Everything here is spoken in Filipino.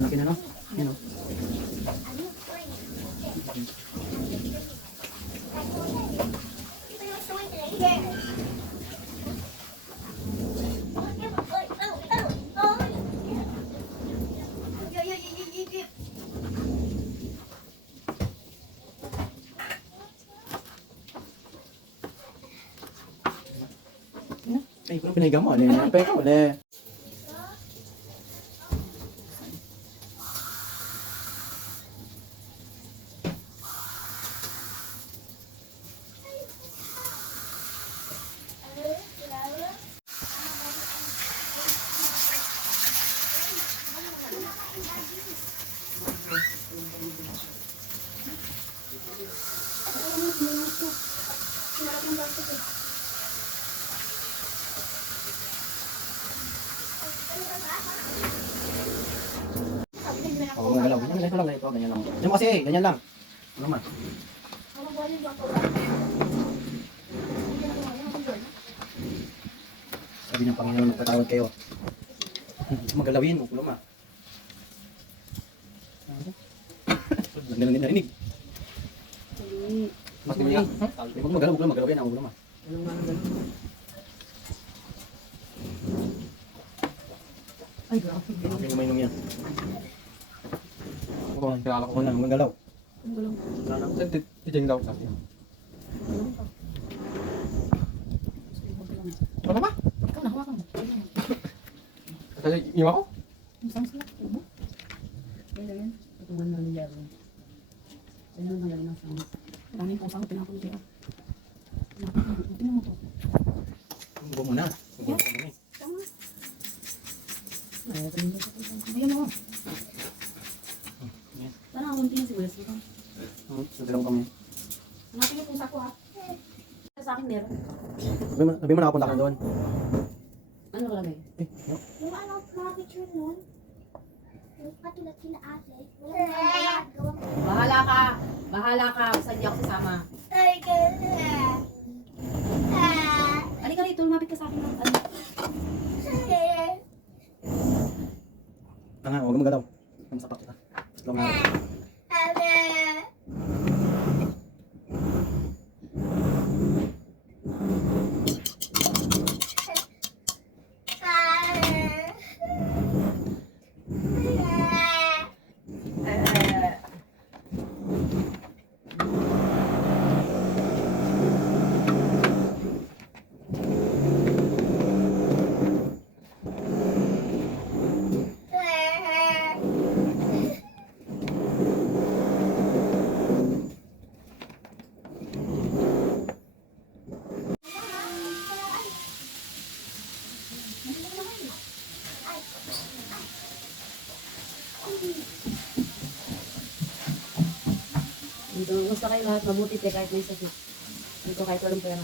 Laki na, no? Yan, no? Ay, kung pinahiga mo, ano yan? Peka, wala. Oo, ganyan lang. Ganyan lang, ganyan lang. Ganyan mo kasi, ganyan lang. Ano man? Sabi ng Panginoon, magpatawad kayo. Hindi magalawin, huwag kulong ah. Ganda lang din narinig. Mas hindi nga. Huwag magalaw, huwag magalawin, huwag kulong ah. Ay, grabe. Grabe naman yung yan. Oo, kilala ko na, magalaw. Magalaw. Tijeng daw kasi. Ano ba? Ikaw na, hawakan mo. Kasi iwa ko? Masang sila. Ubo. Kaya yan. Tutungan na niya. Kaya naman galing ng sama. Daming pusa ko pinapon siya. Tingnan mo to. Huwag mo na. Huwag mo na. Ayan mo. Sana ang munti si Wesley ka. Sa dalawang kami. Hanapin yung pusa ko ha. Sa akin meron. Sabi mo nakapunta ka doon. Ano nakalagay? Yung ano, mga picture nun, yung katulad sila ate, walang ginagawa. Bahala ka. Bahala ka. Basta di ako sasama. Halika rito. Lumapit ka sa akin. Ano? Nga, huwag mo galaw. Masapak kita. Slow na. Dito, gusto kayo lahat mabuti kahit may sakit. Dito kahit walang pera.